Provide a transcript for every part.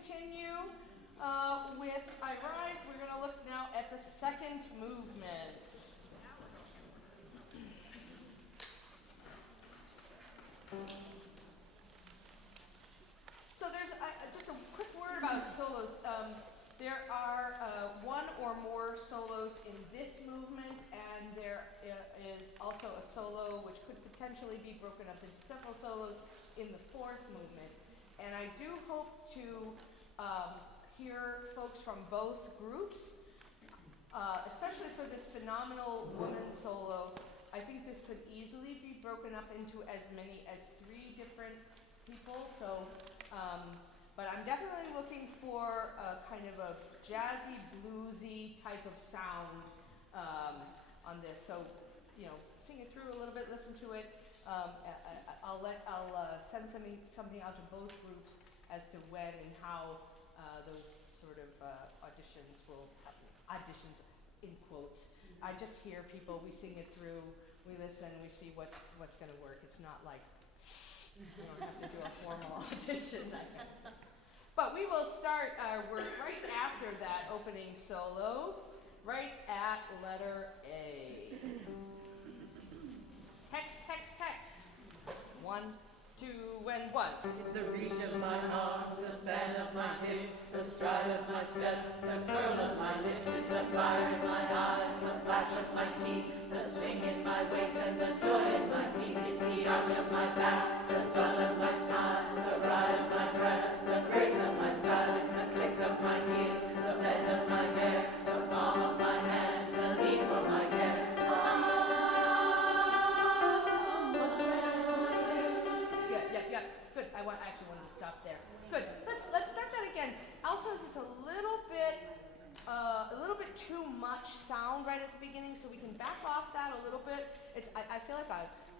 continue with I Rise. We're going to look now at the second movement. So there's just a quick word about solos. There are one or more solos in this movement, and there is also a solo which could potentially be broken up into several solos in the fourth movement. And I do hope to hear folks from both groups, especially for this phenomenal woman solo. I think this could easily be broken up into as many as 3 different people. So, but I'm definitely looking for a kind of a jazzy, bluesy type of sound on this. So, you know, sing it through a little bit, listen to it. I'll send something out to both groups as to when and how those sort of auditions in quotes. I just hear people, we sing it through, we listen, we see what's going to work. It's not like you don't have to do a formal audition. But we will start, we're right after that opening solo, right at letter A. Text. 1, 2, and 1. It's the reach of my arms, the span of my hips, the stride of my step, the curl of my lips. It's the fire in my eyes, the flash of my teeth, the swing in my waist, and the joy in my feet. It's the arch of my back, the sun of my smile, the ride of my breast, the grace of my style. It's the click of my heels, the bend of my hair, the palm of my hand, the need for my care. Yeah. Good. I actually wanted to stop there. Good. Let's start that again. Altos, it's a little bit too much sound right at the beginning, so we can back off that a little bit. I feel like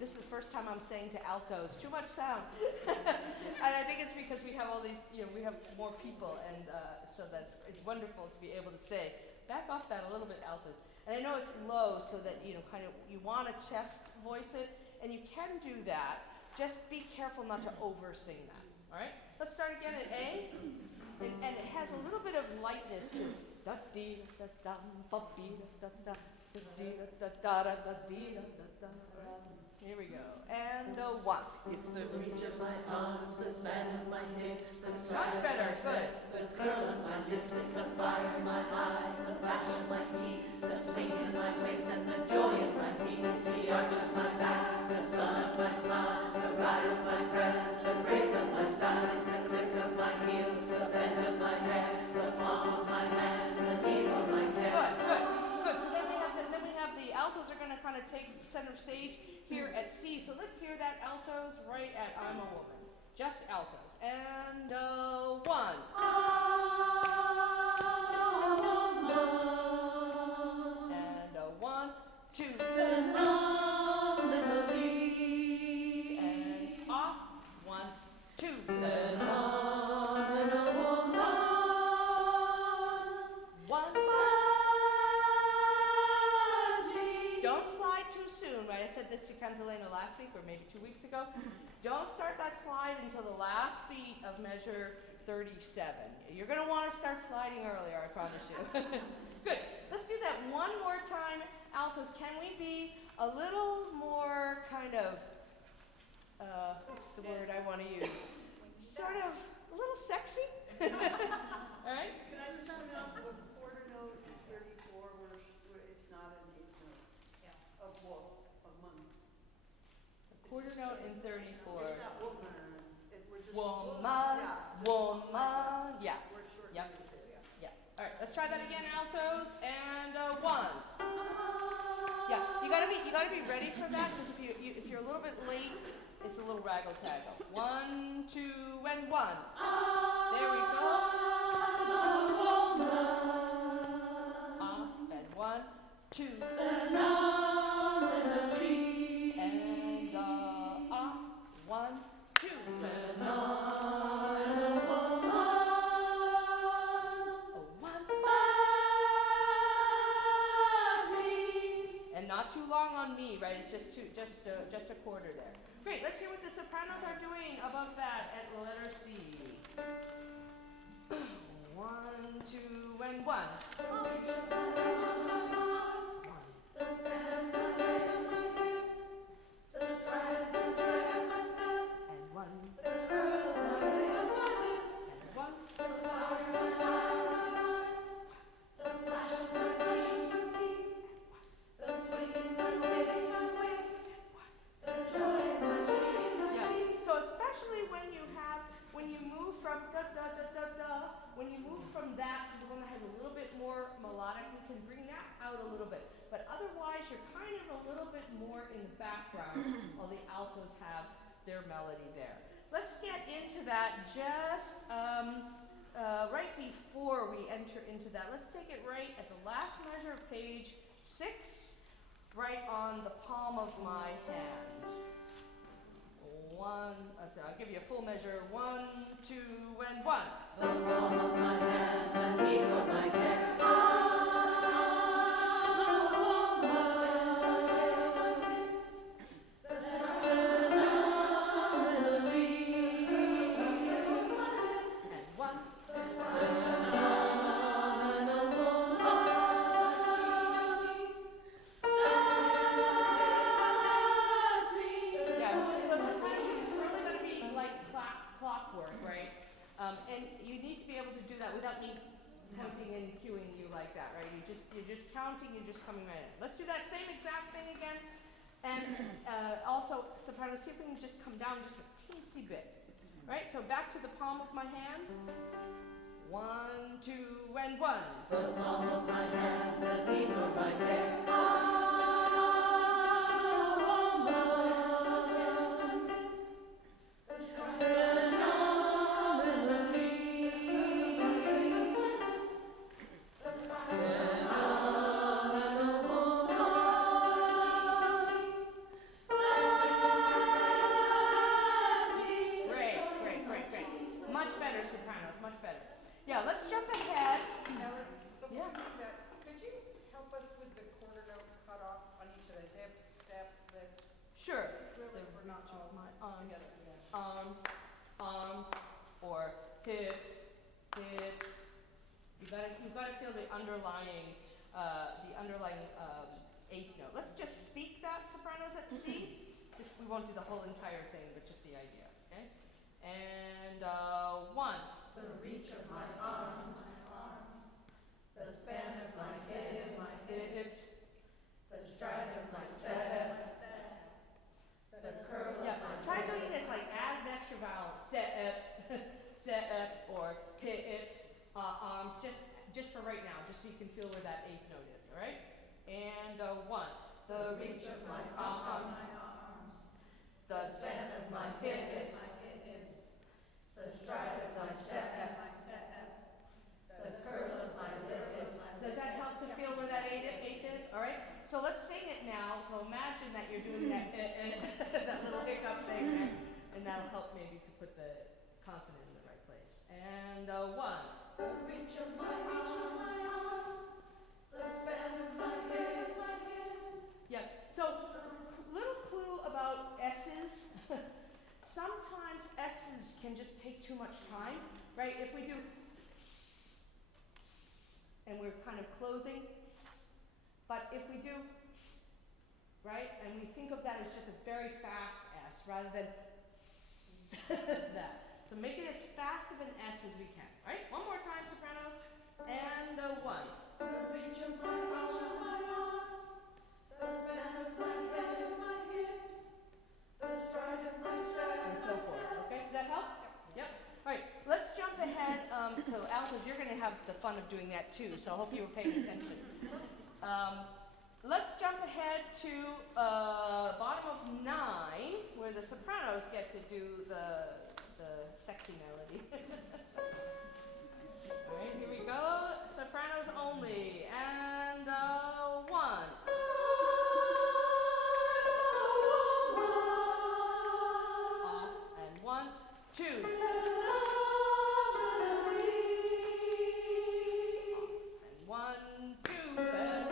this is the first time I'm saying to altos, too much sound. And I think it's because we have all these, we have more people, and so it's wonderful to be able to say, back off that a little bit, altos. And I know it's low, so that you want to chest voice it, and you can do that. Just be careful not to over-sing that, all right? Let's start again at A, and it has a little bit of lightness to it. Here we go, and 1. It's the reach of my arms, the span of my hips, the stride Much better, of my step, the curl of my lips. It's the fire in my eyes, the flash of my teeth, the swing in my waist, and the joy in my feet. It's the arch of my back, the sun of my smile, the ride of my breast, the grace of my style. It's the click of my heels, the bend of my hair, the palm of my hand, the need for my care. Good. So then we have the altos are going to kind of take center stage here at C. So let's hear that altos right at I'm a Woman. Just altos. And 1. And 1, 2. Phenomenally. And off. 1, 2. Phenomenal woman. 1. Don't slide too soon, right? I said this to Cantilena last week or maybe 2 weeks ago. Don't start that slide until the last beat of measure 37. You're going to want to start sliding earlier, I promise you. Good. Let's do that one more time. Altos, can we be a little more kind of, what's the word I want to use? Sort of a little sexy? All right? Can I just have a quarter note in 34 where it's not an eighth note? Yeah. Of money. Quarter note in 34. It's not woman. We're just Woman. Yeah. We're short. Yep. Yeah. All right. Let's try that again, altos. And 1. Yeah. You gotta be ready for that because if you're a little bit late, it's a little raggle taggle. 1, 2, and 1. There we go. Off and 1, 2. Phenomenally. And off. 1, 2. Phenomenal woman. 1. And not too long on me, right? It's just a quarter there. Great. Let's hear what the sopranos are doing above that at letter C. one. On each of my arms, the span of my hips, the stride of my step, And one. the curl of my lips, And one. the fire in my eyes, the flash of my teeth, the swing in my waist, the joy in my feet. Yeah. So especially when you move from da da da da da, when you move from that to the one that has a little bit more melodic, we can bring that out a little bit. But otherwise, you're kind of a little bit more in the background while the altos have their melody there. Let's get into that just right before we enter into that. Let's take it right at the last measure of page 6, right on the palm of my hand. I'll give you a full measure. 1, 2, and 1. The palm of my hand and me for my care. And 1. Yeah, so sometimes it's really going to be like clockwork, right? And you need to be able to do that without me counting and cueing you like that, right? You're just counting, you're just coming right in. Let's do that same exact thing again. And also, soprano, see if we can just come down just a teensy bit. Right? So back to the palm of my hand. 1, 2, and 1. The palm of my hand and me for my care. Great. Much better, sopranos, much better. Yeah, let's jump ahead. Ellen, before Yeah. you do that, could you help us with the quarter note cutoff on each of the hips, step, lips? Sure. Really, we're not all My arms, together. arms, or hips. You've got to feel the underlying eighth note. Let's just speak that, sopranos at C. We won't do the whole entire thing, but just the idea. Okay. And 1. The reach of my arms, the span of my hips, the stride of my step, the curl of Yeah, my try doing this like as extra vowel. Step, or hips, arms, just for right now, just so you can feel where that eighth note is, all right? And 1. The reach of my arms, the span of my hips, the stride of my step, the curl of my lips. Does that help to feel where that eighth is? All right. So let's sing it now. So imagine that you're doing that that little hiccup thing there, and that'll help maybe to put the consonant in the right place. And 1. The reach of my arms, the span of my hips. Yeah. So little clue about S's. Sometimes S's can just take too much time, right? If we do and we're kind of closing, but if we do, right, and we think of that as just a very fast S rather than that. So make it as fast of an S as we can, right? One more time, sopranos, and 1. The reach of my arms, the span of my hips, the stride of my step. And so forth. Okay, does that help? Yep. All right, let's jump ahead. So altos, you're going to have the fun of doing that too, so I hope you were paying attention. Let's jump ahead to bottom of 9, where the sopranos get to do the sexy melody. All right, here we go. Sopranos only. And 1. Off and 1, 2. Off and 1, 2. And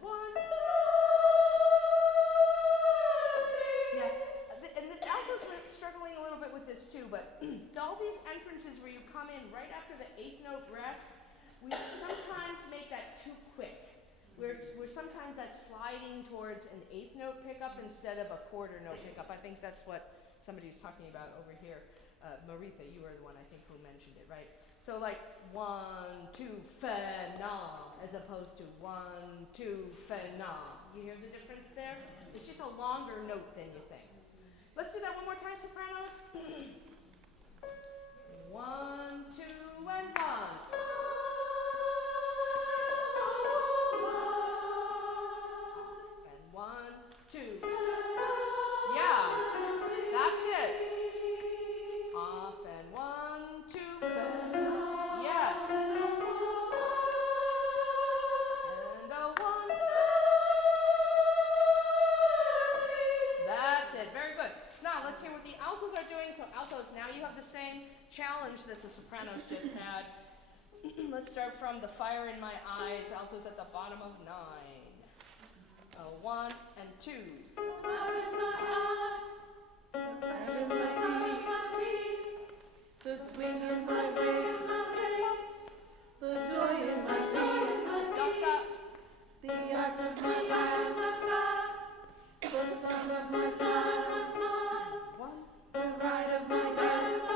1. Yeah, and the altos were struggling a little bit with this too, but all these come in right after the eighth note rest, we sometimes make that too quick. We're sometimes that's sliding towards an eighth note pickup instead of a quarter note pickup. I think that's what somebody was talking about over here. Maritha, you were the one I think who mentioned it, right? So like 1, 2, fa, na, as opposed to 1, 2, fa, na. You hear the difference there? It's just a longer note than you think. Let's do that one more time, sopranos. 1, 2, and 1. And 1, 2. Yeah, that's it. Off and 1, 2. Yes. And a 1. That's it. Very good. Now let's hear what the altos are doing. So altos, now you have the same challenge that the sopranos just had. Let's start from the fire in my eyes. Altos at the bottom of 9. 1 and 2. Fire in my eyes, the flash in my teeth, the swing in my waist, the joy in my feet, the arch of my back, the sound of my smile, 1. the ride of my breast,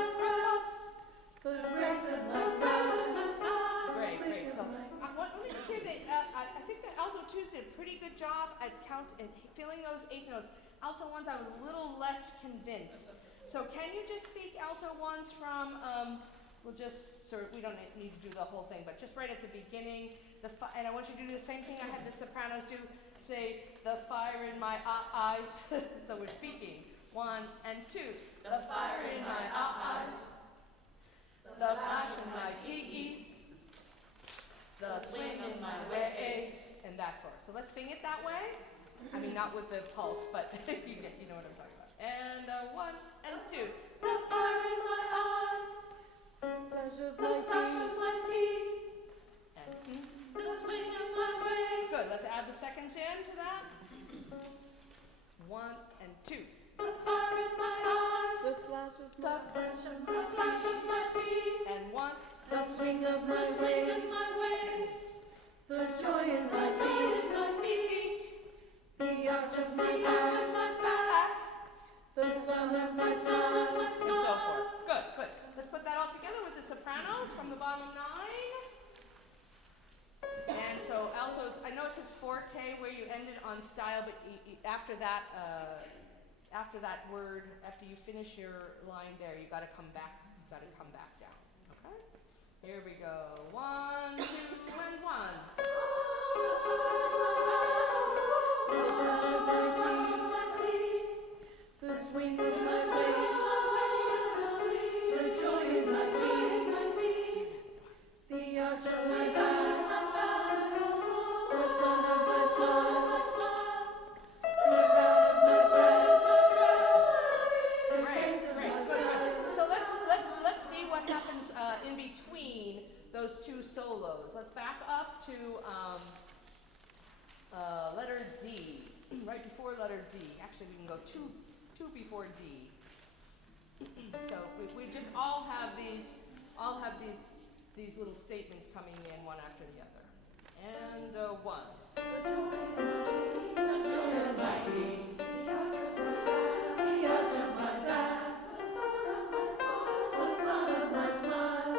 the grace of my smile. Great, great. So let me just hear that. I think that alto 2s did a pretty good job at feeling those eighth notes. Alto 1s, I was a little less convinced. So can you just speak alto 1s from? We'll just we don't need to do the whole thing, but just right at the beginning. And I want you to do the same thing I had the sopranos do. Say the fire in my eyes. So we're speaking 1 and 2. The fire in my eyes, The flash in my teeth. The swing in my waist. And that part. So let's sing it that way. I mean, not with the pulse, but you know what I'm talking about. And 1 and 2. the fire in my eyes, the flash of my teeth, And the swing in my waist. good. Let's add the seconds in to that. 1 and 2. The fire in my eyes, The flash of the flash of my teeth, and 1. the swing of my waist, the joy in my feet, the arch of my back, the sound of my And so forth. Good, good. Let's put that all together with the sopranos from the bottom of 9. And so altos, I know it says forte where you ended on style, but after that word, after you finish your line there, you got to come back. You got to come back down. Okay. Here we go. 1, 2, and 1. The swing of my waist, the joy in my feet, the arch of my back, the sound of my smile, the round of my breast, the Great, grace of great, my good, step. good. So let's see what happens in between those two solos. Let's back up to letter D, right before letter D. Actually, we can go two before D. So we just all have these little statements coming in one after the other. And 1. The joy in my feet, the arch of my back, the sound of my smile,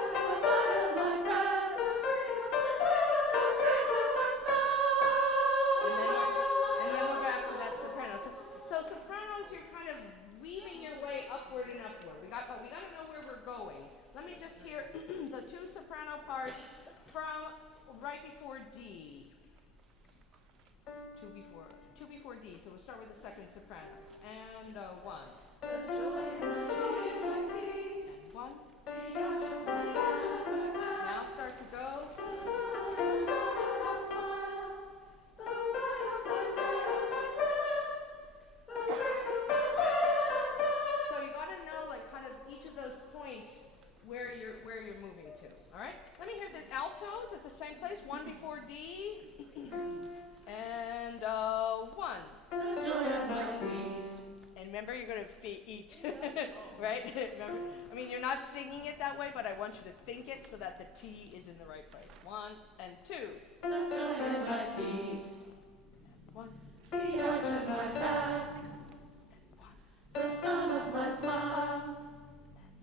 the ride of my breast, the grace of my style. And then we're back to that soprano. So sopranos, you're kind of weaving your way upward and upward. We got to know where we're going. Let me just hear the two soprano parts from right before D. Two before D. So we'll start with the second sopranos. And 1. The joy in my feet, 1. the arch of my back, Now start to go. the sound of my smile, the ride of my breast, the grace of my style. So you got to know like kind of each of those points where you're moving to. All right. Let me hear the altos at the same place. 1 before D. And 1. The joy of my feet, And remember, you're going to eat, right? Remember? I mean, you're not singing it that way, but I want you to think it so that the T is in the right place. 1 and 2. The joy of my feet, 1, the arch of my back, the sun of my smile,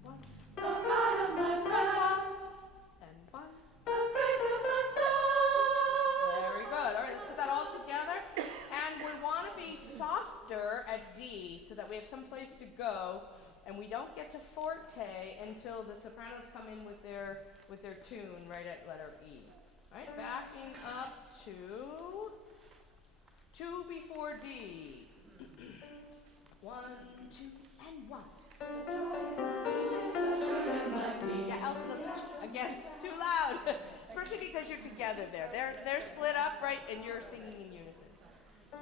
1, the pride of my breast, and 1. the grace of my soul. Very good. All right, let's put that all together. And we want to be softer at D so that we have some place to go, and we don't get to forte until the sopranos come in with their tune right at letter E. All right, backing up to 2 before D. 1, 2, and 1. Yeah, altos again, too loud. Especially because you're together there. They're split up, right, and you're singing in unison.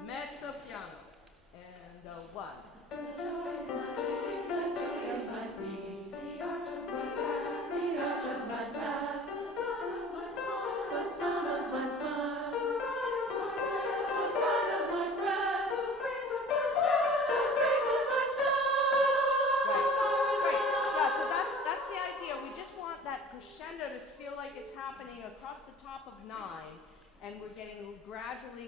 Mezzo piano. And 1. Crescendo to feel like it's happening across the top of 9, and we're getting gradually,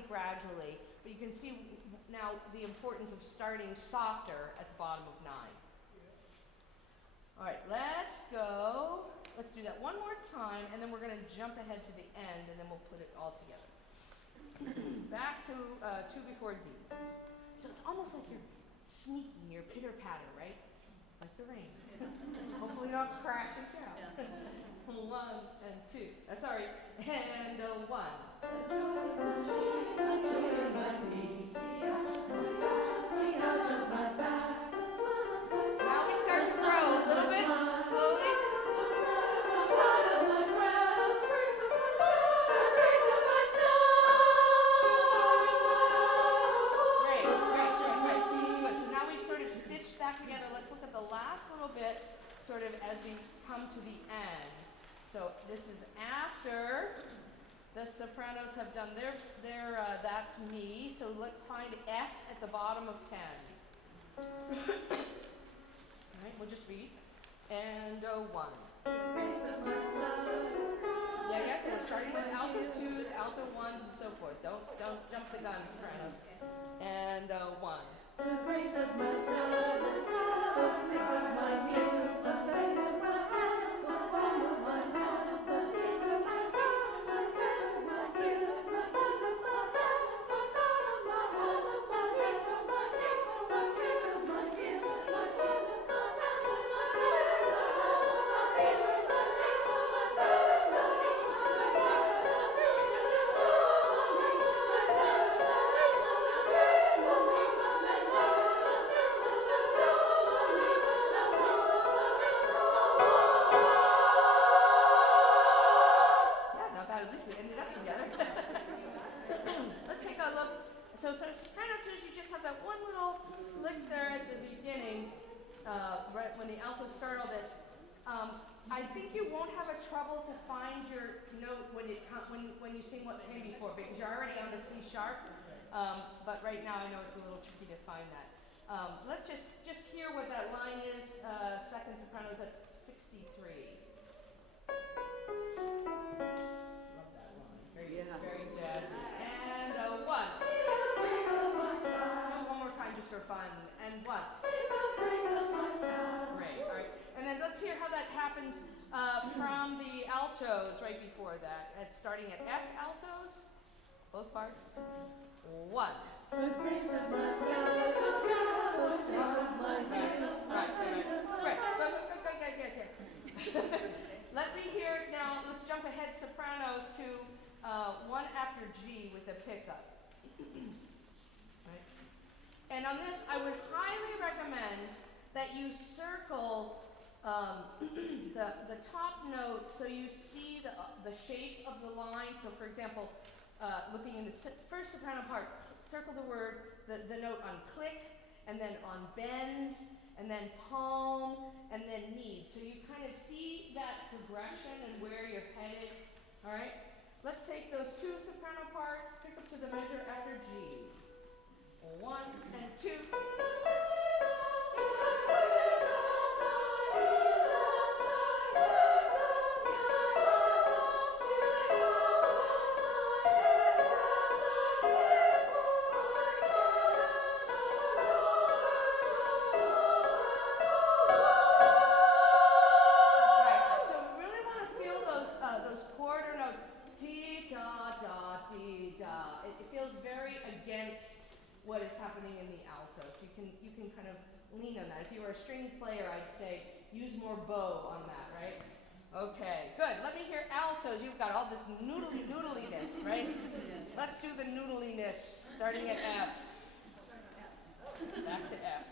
but you can see now the importance of starting softer at the bottom of 9. All right, let's go. Let's do that one more time, and then we're going to jump ahead to the end, and then we'll put it all together. Back to 2 before D. So it's almost like you're sneaking, your pitter-patter, right? Like the rain. Hopefully not crashing down. 1 and 2. Sorry. And 1. Now we start to grow a little bit, slowly. Great. Good. So now we've sort of stitched that together. Let's look at the last little bit, sort of as we come to the end. So this is after the sopranos have done their that's me. So let's find F at the bottom of 10. All right, we'll just read. And 1. Yeah, so we're starting with alto 2s, alto 1s, and so forth. Don't jump the gun, sopranos. And 1. The grace of my stars, the sick of my muse, the rain of my hand, the fall of my man, the gift of my God, the gift of my youth, the gift of my man, the fall of my hand, the gift of my youth, the gift of my youth, the gift of my man, the right when the altos start all this, I think you won't have a trouble to find your note when you sing what came before, because you're already on the C sharp. But right now I know it's a little tricky to find that. Let's just hear what that line is. Second soprano is at 63. Love that line. Very jazzy. And 1. Do one more time just for fun. And 1. Great. All right. And then let's hear how that happens from the altos right before that. It's starting at F altos, both parts. 1. The grace of my stars, the song of my youth. Right. Yes. Let me hear it now. Let's jump ahead sopranos to 1 after G with a pickup. Right. And on this, I would highly recommend that you circle the top notes so you see the shape of the line. So, for example, looking in the first soprano part, circle the note on click, and then on bend, and then palm, and then need. So you kind of see that progression and where you're headed. All right? Let's take those 2 soprano parts, pick up to the measure after G. 1 and 2. what is happening in the alto. So you can kind of lean on that. If you were a string player, I'd say use more bow on that, right? Okay, good. Let me hear altos. You've got all this noodliness, right? Let's do the noodliness, starting at F. Back to F.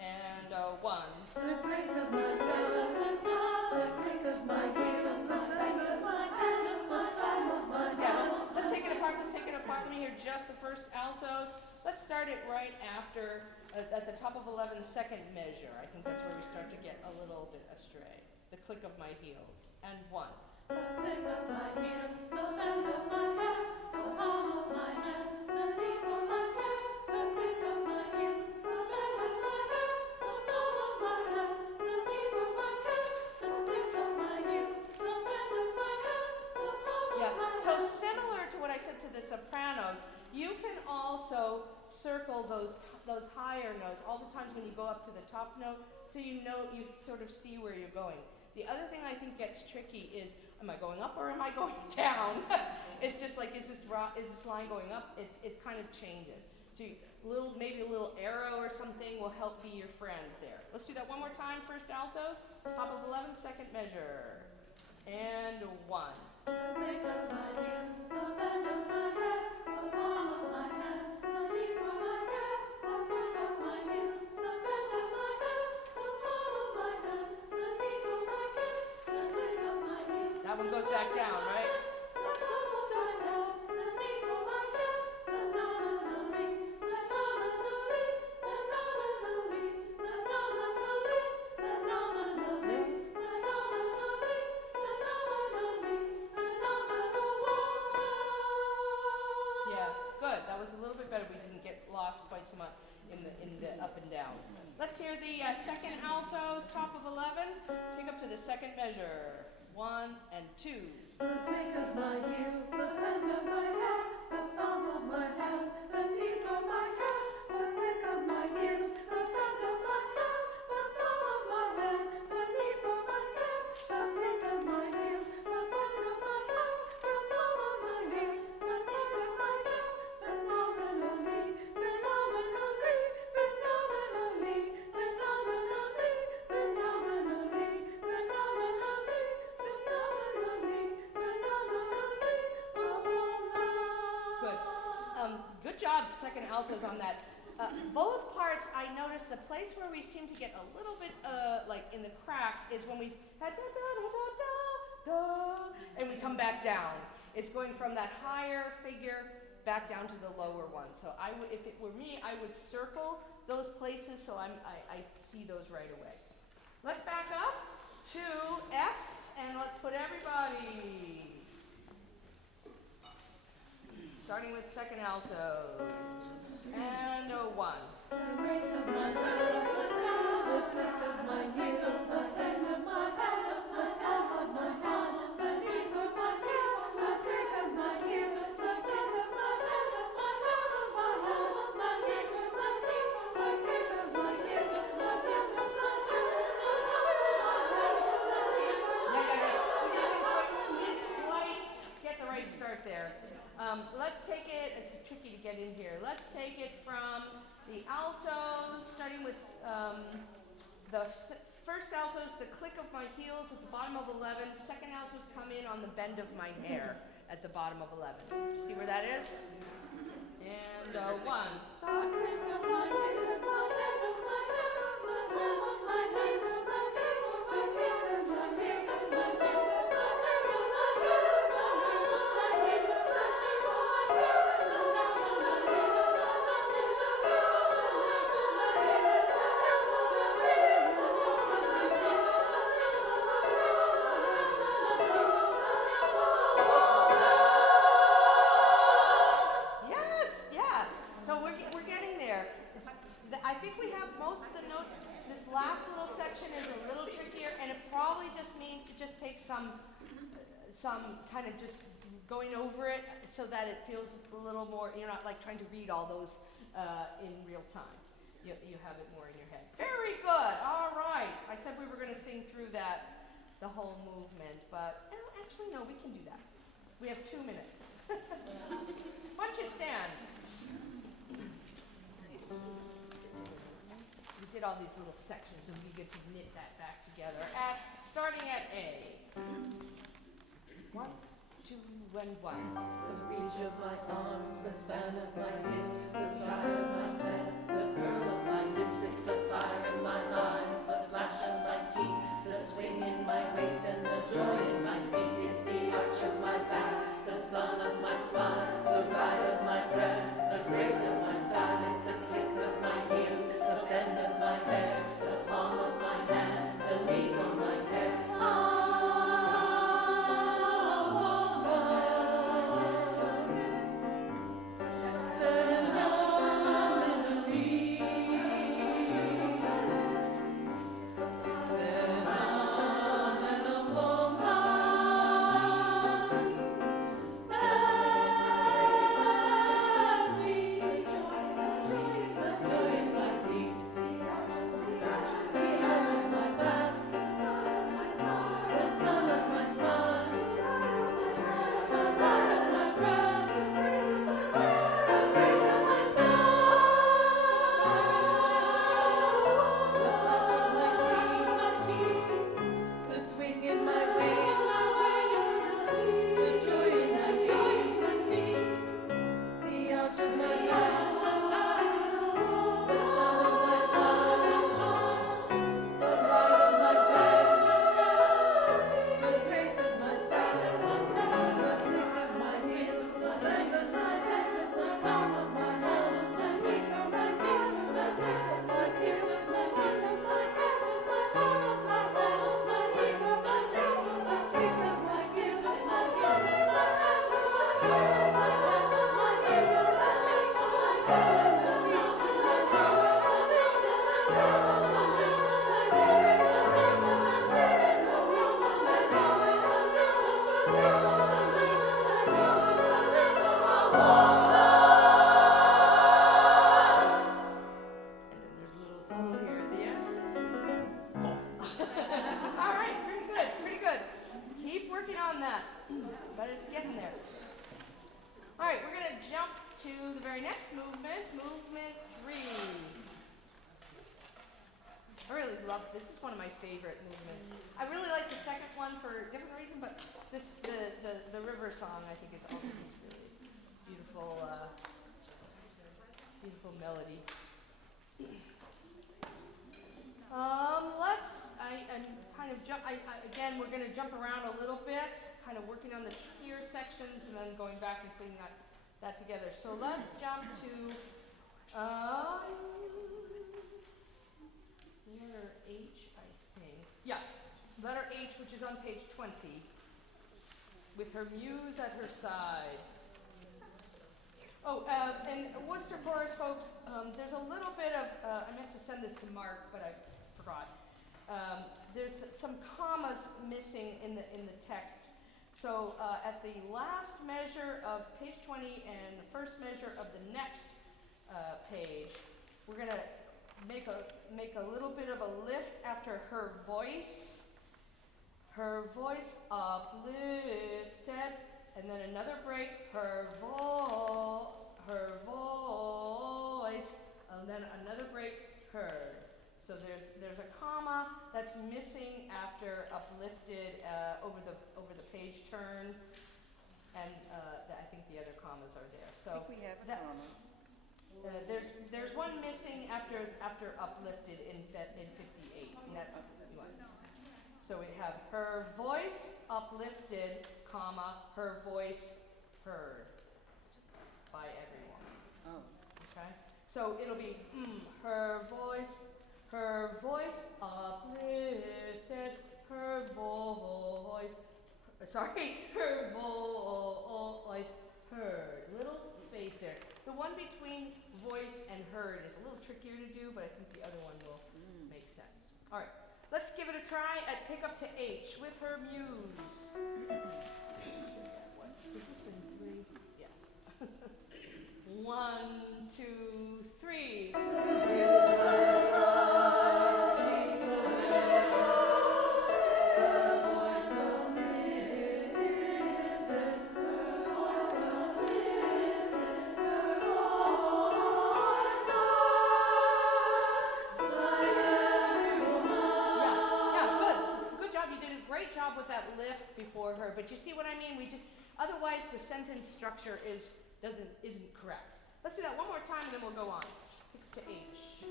And 1. The grace of my style, the click of my heels, the bang of my hand, and my bang of my Yeah, let's take it apart. Let's take it apart. Let me hear just the first altos. Let's start it right after, at the top of 11, second measure. I think that's where we start to get a little bit astray. The click of my heels. And 1. The click of my heels, the bang of my hand, the palm of my hand, the beat for my cat, the click of my heels, the bang of my hand, the palm of my hand, the beat for my cat, the click of my heels, the bang of my hand, the palm of my hand. So similar to what I said to the sopranos, you can also circle those higher notes all the times when you go up to the top note, so you sort of see where you're going. The other thing I think gets tricky is, am I going up or am I going down? It's just like, is this line going up? It kind of changes. So maybe a little arrow or something will help be your friend there. Let's do that one more time. First altos, top of 11, second measure. And 1. The click of my heels, the bang of my head, the palm of my hand, the beat for my cat, the click of my heels, the bang of my head, the palm of my hand, the beat for my cat, the click of my heels. That one goes back down, right? The palm of my hand, the beat for my cat, phenomenally, phenomenally, phenomenally, phenomenally, phenomenally, phenomenally, phenomenally, phenomenally. Yeah, good. That was a little bit better. We didn't get lost quite so much in the up and downs. Let's hear the second altos, top of 11. Pick up to the second measure. 1 and 2. The click of my heels, the bang of my head, the palm of my hand, the beat for my cat, the click of my heels, the bang of my head, the palm of my hand, the beat for my cat, the click of my heels, the bang of my head, the palm of my hand, the click of my cat, phenomenally, phenomenally, phenomenally, phenomenally, phenomenally, phenomenally, phenomenally, phenomenally, Good. Good job, second altos on that. Both parts, I noticed the place where we seem to get a little bit like in the cracks is when we've had da da da da da da, and we come back down. It's going from that higher figure back down to the lower one. So if it were me, I would circle those places so I see those right away. Let's back up to F and let's put everybody. Starting with second altos. And 1. The grace of my style, the click of my heels, the bang of my head, the palm of my hand, the beat for my cat, the click of my heels, the bang of my head, the palm of my hand, the beat for my cat, the click of my heels, the bang of my head, the palm of my hand, the beat for my cat. We didn't quite get the right start there. Let's take it, it's tricky to get in here. Let's take it from the altos, starting with first altos, the click of my heels at the bottom of 11. Second altos come in on the bend of my hair at the bottom of 11. See where that is? And 1. The click of my heels, the bang of my head, the palm of my hand, the beat for my cat, the click of my heels, the bang of my head, the palm of my hand, the beat for my cat, the Yes, yeah. So we're getting there. I think we have most of the notes. This last little section is a little trickier, and it probably just takes some kind of just going over it so that it feels a little more. You're not like trying to read all those in real time. You have it more in your head. Very good. All right. I said we were going to sing through the whole movement, but actually no, we can do that. We have 2 minutes. Why don't you stand? all these little sections, and we get to knit that back together. Starting at A. 1, 2, and 1. The reach of my arms, the span of my hips, the stride of my step, the curl of my lips, it's the fire in my eyes, the flash of my teeth, the swing in my waist and the joy in my feet, it's the arch of my back, the sun of my spine, the ride of my breast, the grace of my style, it's the click of my heels, the bend of my hair, the palm of my hand, the leaf on my hair. This is one of my favorite movements. I really like the second one for a different reason, but the river song I think is also just really beautiful, beautiful melody. Again, we're going to jump around a little bit, kind of working on the trickier sections and then going back and putting that together. So let's jump to letter H, I think. Yeah, letter H, which is on page 20, with her muse at her side. Oh, and Worcester Chorus, folks, there's a little bit of, I meant to send this to Mark, but I forgot. There's some commas missing in the text. So at the last measure of page 20 and the first measure of the next page, we're going to make a little bit of a lift after her voice. Her voice uplifted, and then another break, her voice, and then another break, heard. So there's a comma that's missing after uplifted over the page turn, and I think the other commas are there. So I think we have a comma. there's one missing after uplifted in 58, and that's one. So we have her voice uplifted, comma, her voice heard by everyone. Oh. Okay? So it'll be her voice uplifted, her voice heard. Little space there. The one between voice and heard is a little trickier to do, but I think the other one will make sense. All right, let's give it a try at pick up to H with her muse. Is this in 3? Yes. 1, 2, 3. Like but you see what I mean? We just, otherwise the sentence structure isn't correct. Let's do that one more time and then we'll go on. To H.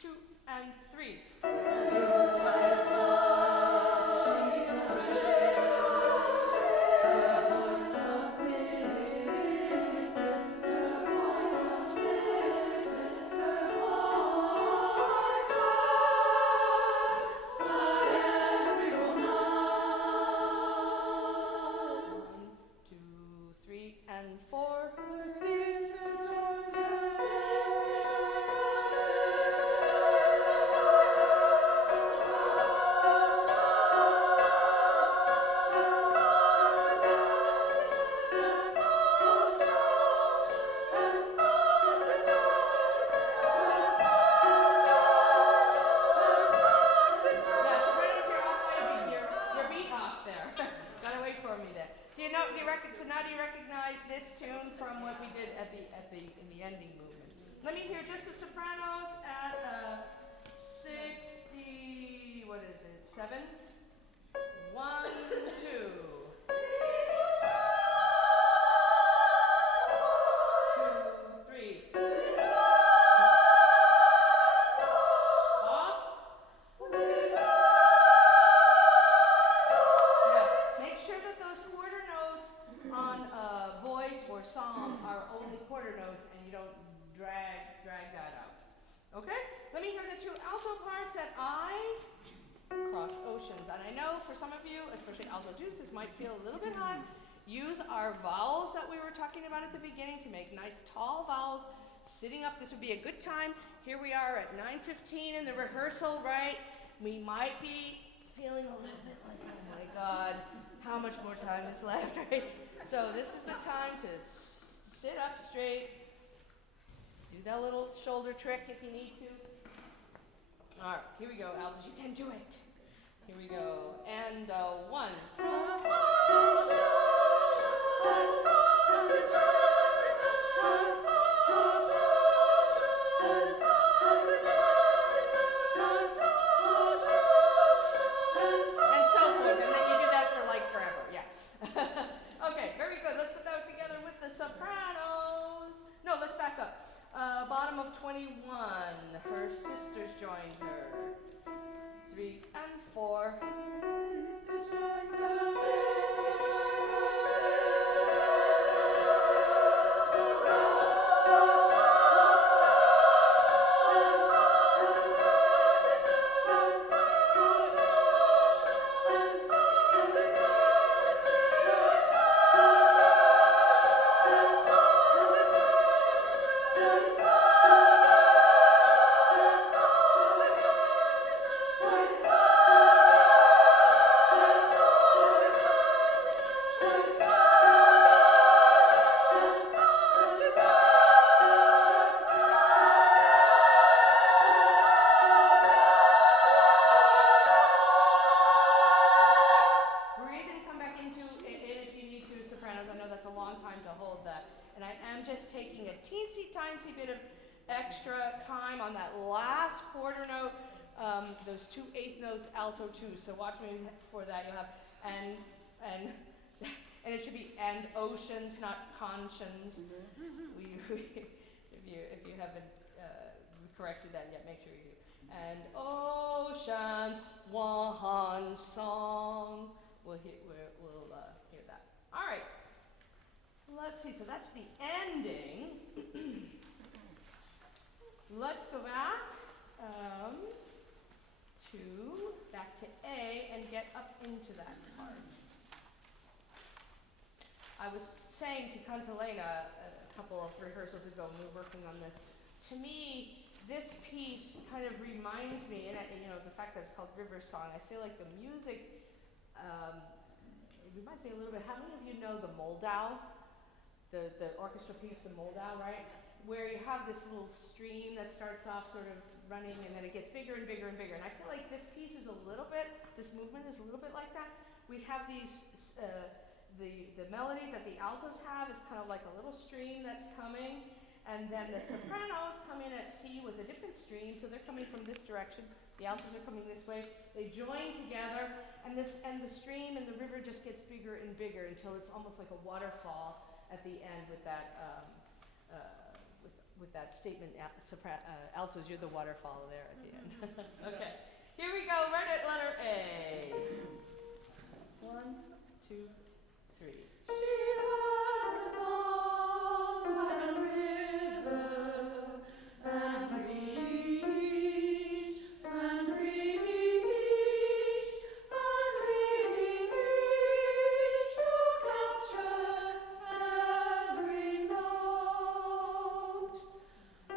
2 and 3. So now do you recognize this tune from what we did in the ending movement? Let me hear just the sopranos at 60. What is it? 7. 1, 2. 2, 3. Off. Yes. Make sure that those quarter notes on voice or song are only quarter notes and you don't drag that out. Okay? Let me hear the 2 alto parts at I cross oceans. And I know for some of you, especially alto deuce, this might feel a little bit high. Use our vowels that we were talking about at the beginning to make nice tall vowels sitting up. This would be a good time. Here we are at 9:15 in the rehearsal, right? We might be feeling a little bit like, oh my God, how much more time is left, right? So this is the time to sit up straight. Do that little shoulder trick if you need to. All right, here we go, altos. You can do it. Here we go. And 1. And so forth. And then you do that for like forever. Yeah. Okay, very good. Let's put that together with the sopranos. No, let's back up. Bottom of 21. Her sisters joined her. 3 and 4. Those 2 eighth notes, alto 2. So watch me for that. You'll have and it should be and oceans, not conscience. If you haven't corrected that yet, make sure you do. And oceans, one song. We'll hear that. All right. Let's see. So that's the ending. Let's go back. Back to A and get up into that part. I was saying to Cantilena a couple of rehearsals ago when we were working on this, to me, this piece kind of reminds me, and the fact that it's called River Song, I feel like the music, it reminds me a little bit, how many of you know the Moldau? The orchestra piece, the Moldau, right? Where you have this little stream that starts off sort of running and then it gets bigger and bigger and bigger. And I feel like this piece is this movement is a little bit like that. We have these, the melody that the altos have is kind of like a little stream that's coming, And then the sopranos come in at C with a different stream, so they're coming from this direction. The altos are coming this way. They join together, and the stream and the river just gets bigger and bigger until it's almost like a waterfall at the end with that with that statement. Altos, you're the waterfall there at the end. Okay, here we go. Right at letter A. 1, 2, 3. She heard the song by the river and reached and reached and reached to capture every note,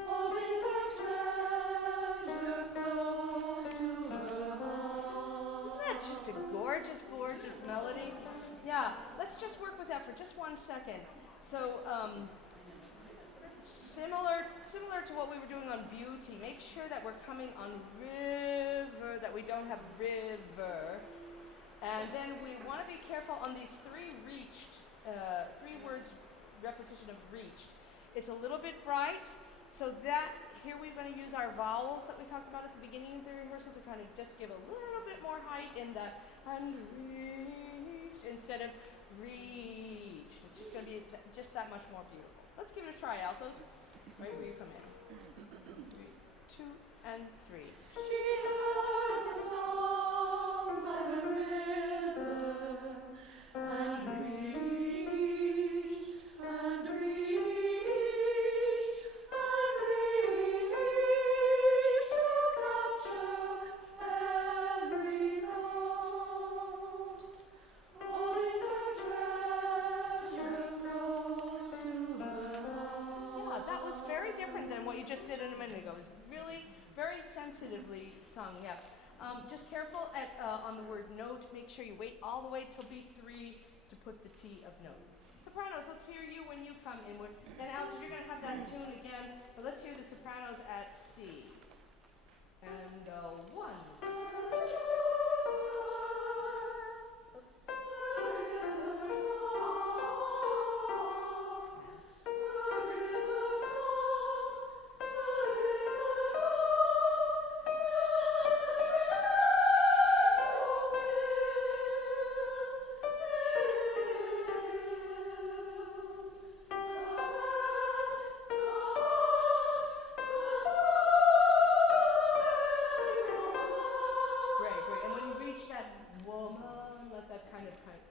holding her treasure close to her heart. Isn't that just a gorgeous, gorgeous melody? Yeah, let's just work with that for just 1 second. So, similar to what we were doing on beauty, make sure that we're coming on river, that we don't have river. And then we want to be careful on these 3 reached, 3 words repetition of reached. It's a little bit bright, so that here we're going to use our vowels that we talked about at the beginning of the rehearsal to kind of just give a little bit more height in the and reach instead of reach. It's just going to be just that much more beautiful. Let's give it a try, altos. Right where you come in. 2 and 3. She heard the song by the river and reached and reached and reached to capture every note, holding her treasure close to her heart. Yeah, that was very different than what you just did a minute ago. It was really very sensitively sung, yeah. Just careful on the word note. Make sure you wait all the way till beat 3 to put the T of note. Sopranos, let's hear you when you come in. And altos, you're going to have that tune again, but let's hear the sopranos at C. And 1.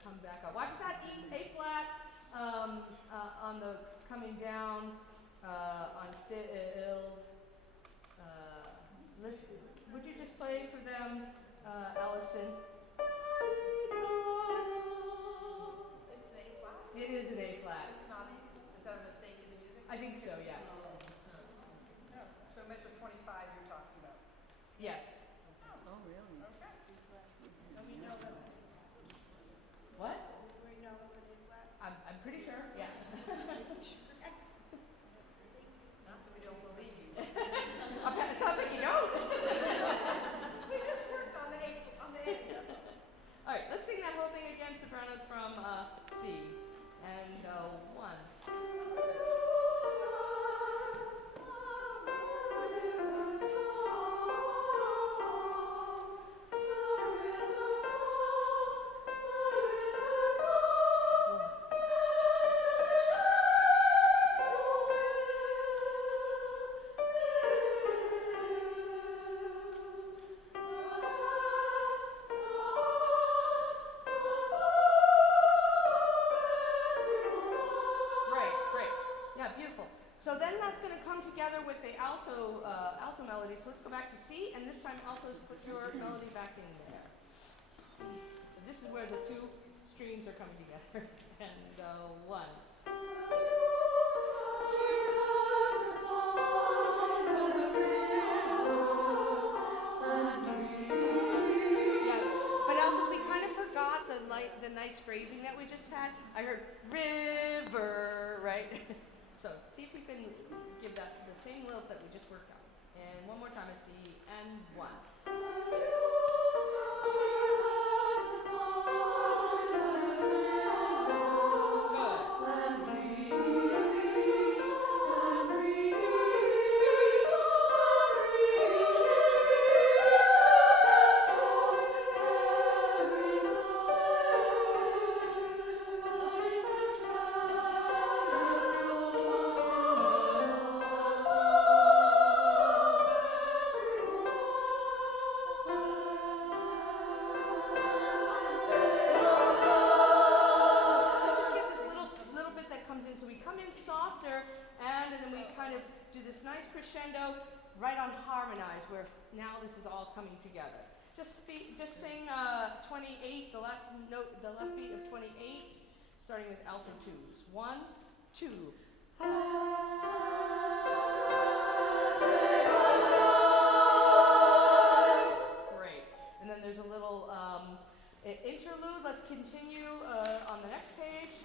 Come back up. Watch that A flat on the coming down on filled. Listen, would you just play for them, Allison? It's an A flat? It is an A flat. It's not, is that a mistake in the music? I think so, yeah. No. So measure 25 you're talking about? Yes. Oh, really? Okay. And we know that's an What? we know it's an A flat? I'm pretty sure, yeah. Not that we don't believe you. It sounds like you don't. We just worked on the A. All right, let's sing that whole thing again, sopranos from C. And 1. So then that's going to come together with the alto melody. So let's go back to C, and this time altos put your melody back in there. So this is where the 2 streams are coming together. And 1. Yes, but altos, we kind of forgot the nice phrasing that we just had. I heard river, right? So see if we can give that the same lilt that we just worked on. And one more time at C, and 1. Good. do this nice crescendo right on harmonize, where now this is all coming together. Just sing 28, the last note, the last beat of 28, starting with alto twos. 1, 2. Great. And then there's a little interlude. Let's continue on the next page.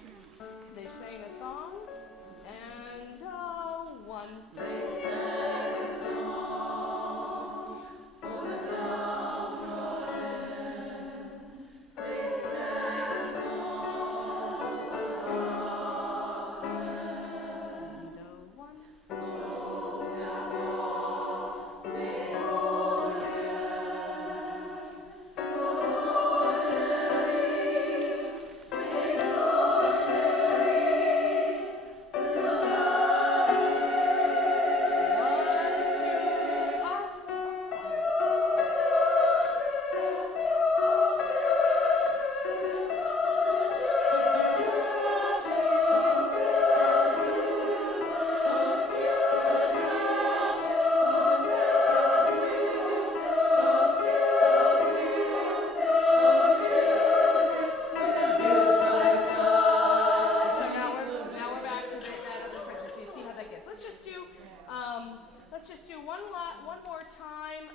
They sang a song, and 1. They sang a song for the downtrodden. They sang a song for the lost. And 1. Most and soft, made whole again. Those ordinary, made extraordinary. The now we're back to that other section. So you see how that gets. Let's just do one more time.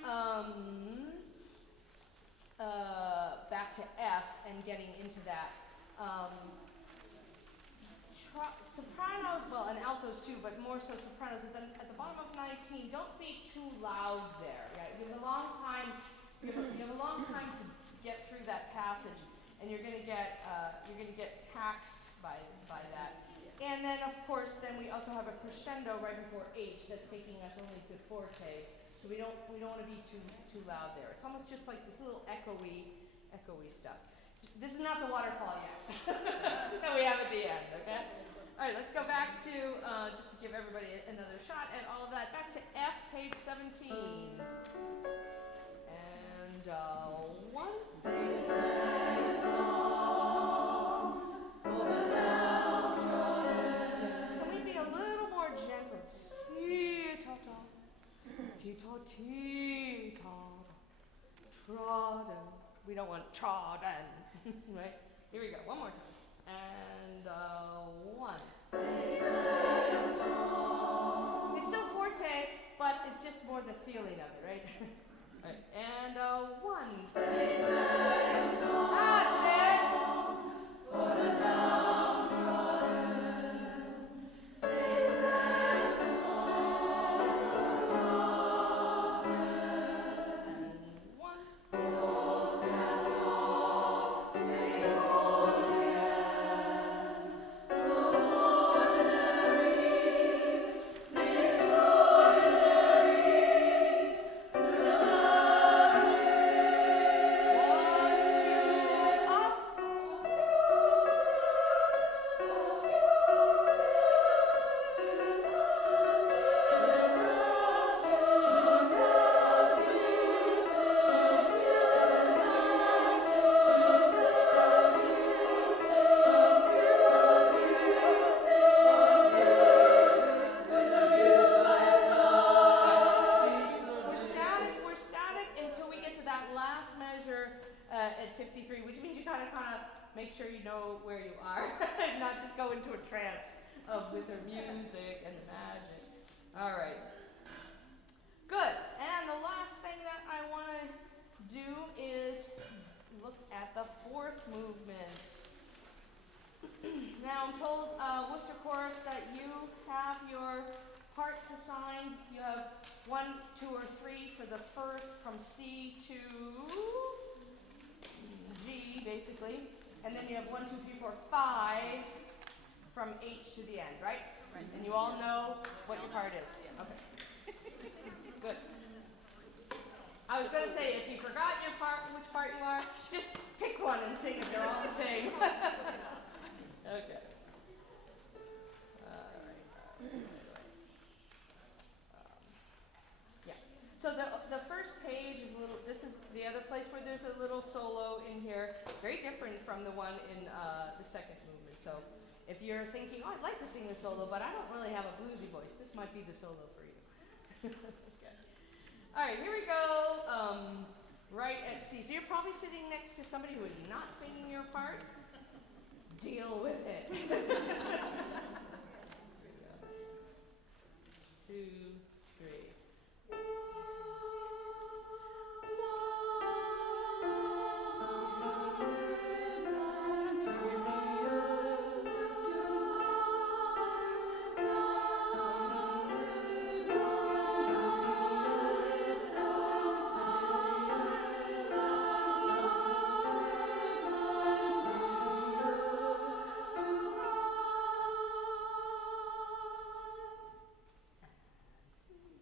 Back to F and getting into that. Sopranos, well, and altos too, but more so sopranos. At the bottom of 19, don't be too loud there. Yeah, you have a long time. You have a long time to get through that passage, and you're gonna get taxed by that. And then, of course, then we also have a crescendo right before H that's taking us only to forte. So we don't want to be too loud there. It's almost just like this little echoey stuff. So this is not the waterfall yet that we have at the end. Okay. All right. Let's go back to just to give everybody another shot at all of that. Back to F, page 17. And 1. They sang a song for the downtrodden. Can we be a little more gentle? Tee-ta-ta, tee-ta-tee-ta, trodden. We don't want trodden, right? Here we go, one more time. And 1. They sang a song. It's still forte, but it's just more the feeling of it, right? Right. And 1. They sang a song. That's it. For the downtrodden. They sang a song for the often. And 1. Most and soft, made whole again. Those ordinary, made extraordinary. We're static until we get to that last measure at 53, which means you kind of make sure you know where you are, and not just go into a trance with the music and the magic. All right. Good. And the last thing that I want to do is look at the 4th movement. Now I'm told, Worcester Chorus, that you have your parts assigned. You have 1, 2, or 3 for the first, from C to G, basically. And then you have 1, 2, 3, 4, 5 from H to the end, right? Right. And you all know what your part is. Okay. Good. I was going to say, if you forgot your part, which part you are, just pick one and sing it. They're all the same. Okay. All right. Yeah. So the first page is a little. This is the other place where there's a little solo in here, very different from the one in the second movement. So if you're thinking, oh, I'd like to sing the solo, but I don't really have a bluesy voice, this might be the solo for you. Okay. All right, here we go. Right at C. So you're probably sitting next to somebody who is not singing your part. Deal with it. 2, 3.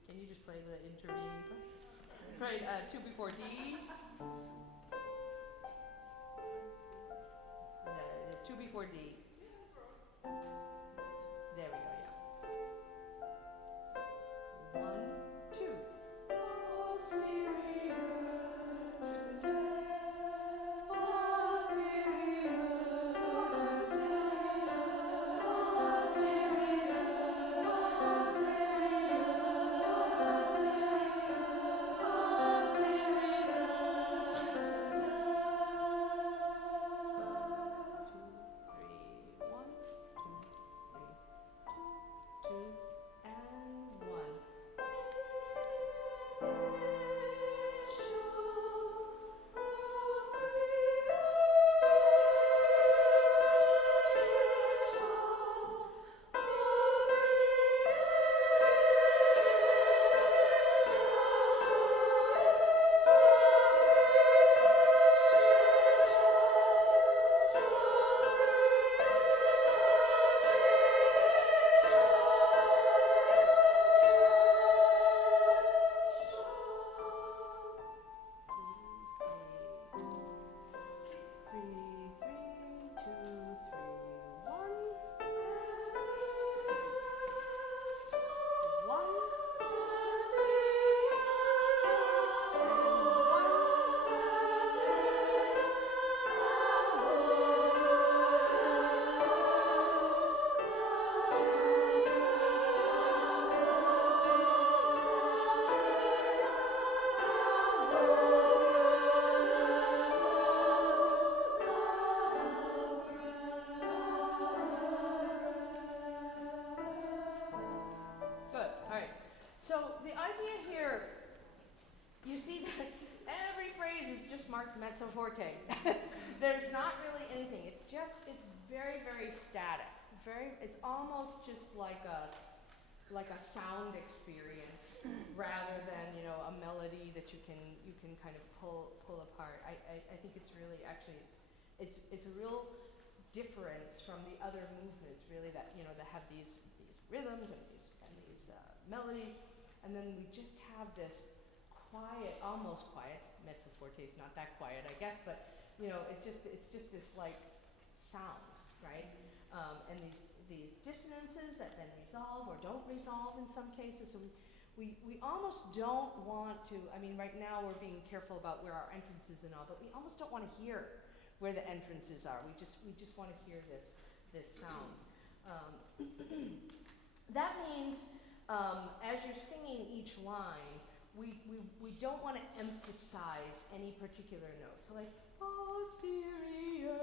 Can you just play the intervening part? Try 2 before D. 2 before D. There we go, yeah. 1, 2. Mezzo forte. There's not really anything. It's very, very static. It's almost just like a sound experience rather than, a melody that you can kind of pull apart. I think it's really actually it's a real difference from the other movements really that that have these rhythms and these melodies, and then we just have this quiet, almost quiet. Mezzo forte is not that quiet, I guess, but it's just this like sound, right? And these dissonances that then resolve or don't resolve in some cases. So we almost don't want to. I mean, right now we're being careful about where our entrances and all, but we almost don't want to hear where the entrances are. We just want to hear this sound. That means as you're singing each line, we don't want to emphasize any particular note. So like, posterior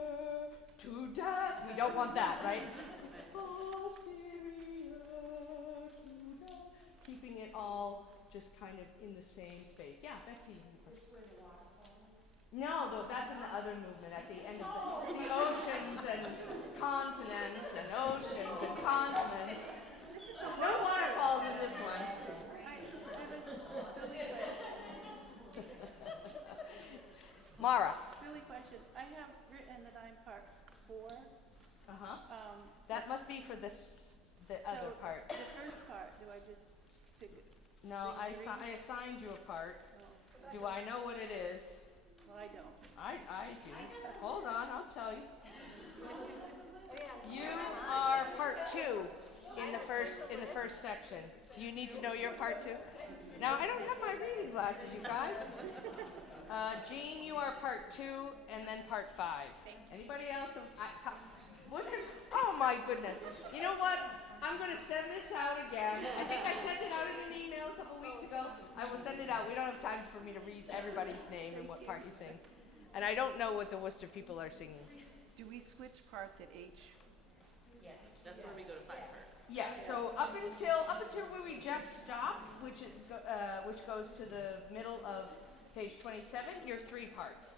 to death. We don't want that, right? Posterior to death. Keeping it all just kind of in the same space. Yeah, Betsy. No, that's in the other movement at the end of the oceans and continents and oceans and continents. No waterfalls in this one. Mara. Silly question. I have written that I'm part 4. That must be for the other part. The first part, do I just pick it? No, I assigned you a part. Oh. Do I know what it is? Well, I don't. I do. Hold on, I'll tell you. You are part 2 in the first section. Do you need to know your part 2? Now I don't have my reading glasses, you guys. Jean, you are part 2 and then part 5. Anybody else? What's it? Oh my goodness. You know what? I'm going to send this out again. I think I sent it out in an email a couple weeks ago. I will send it out. We don't have time for me to read everybody's name and what part you sing. And I don't know what the Worcester people are singing. Do we switch parts at H? That's where we go to 5 parts. Yeah, so up until where we just stopped, which goes to the middle of page 27, you're 3 parts.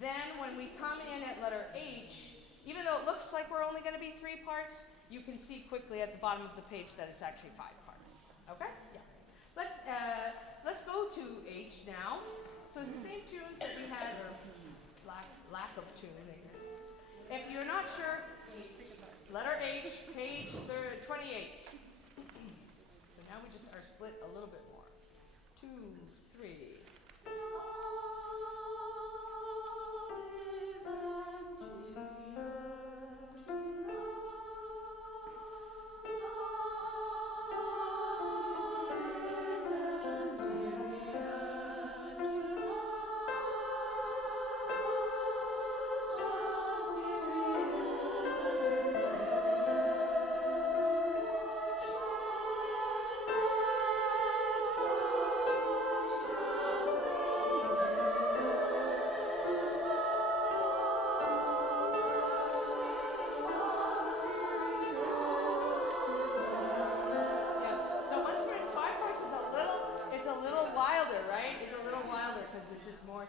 Then when we come in at letter H, even though it looks like we're only going to be 3 parts, you can see quickly at the bottom of the page that it's actually 5 parts. Okay? Yeah. Let's go to H now. So it's the same tunes that we had, or lack of tune, I guess. If you're not sure, letter H, page 28. So now we just are split a little bit more. 2, 3.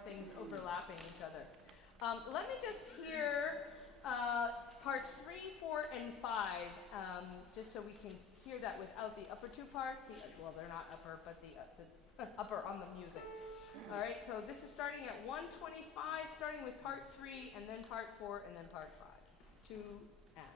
Things overlapping each other. Let me just hear parts 3, 4, and 5, just so we can hear that without the upper 2 part. Well, they're not upper, but the upper on the music. All right, so this is starting at 125, starting with part 3, and then part 4, and then part 5. 2 and.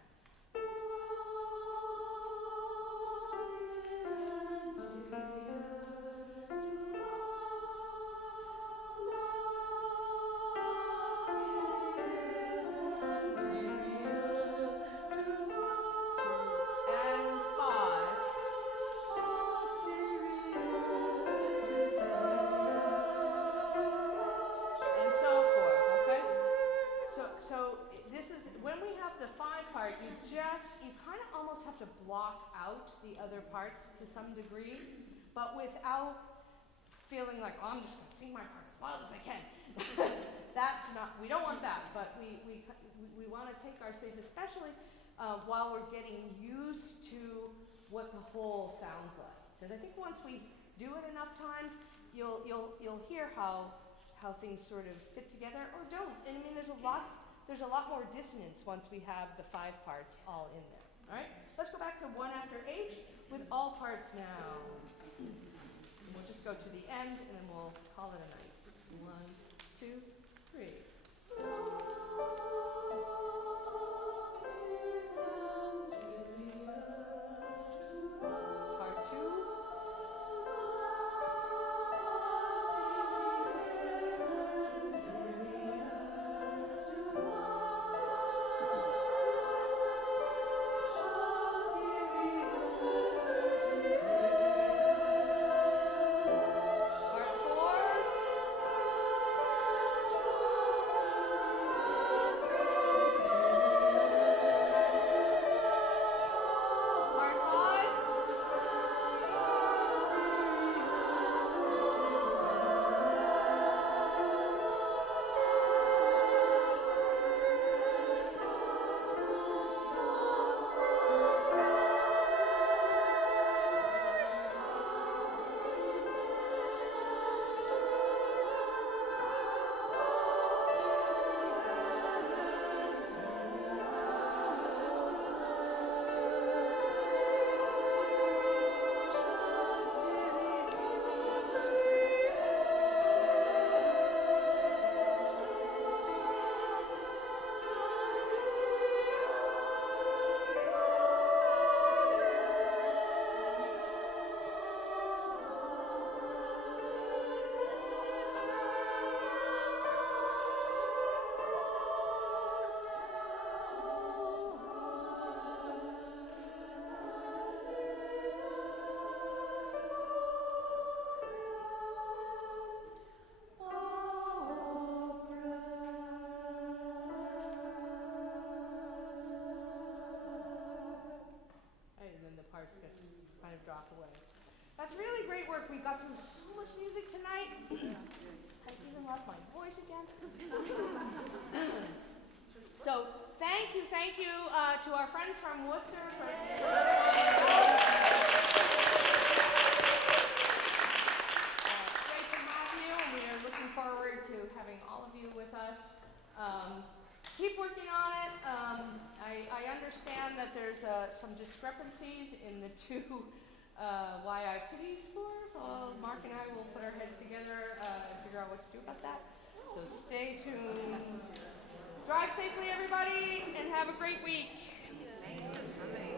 Parts to some degree, but without feeling like, oh, I'm just going to sing my part as loud as I can. That's not, we don't want that, but we want to take our space, especially while we're getting used to what the whole sounds like. Because I think once we do it enough times, you'll hear how things sort of fit together or don't. And I mean, there's a lot more dissonance once we have the 5 parts all in there. All right, let's go back to 1 after H. With all parts now. And we'll just go to the end and then we'll call it a night. 1, 2, 3. Part 2. Part 4. That's really great work. We got through so much music tonight. I even lost my voice again. So thank you to our friends from Worcester. Great to have you, and we are looking forward to having all of you with us. Keep working on it. I understand that there's some discrepancies in the two YIPD scores. So Mark and I will put our heads together and figure out what to do about that. So stay tuned. Drive safely, everybody, and have a great week. Thanks for coming.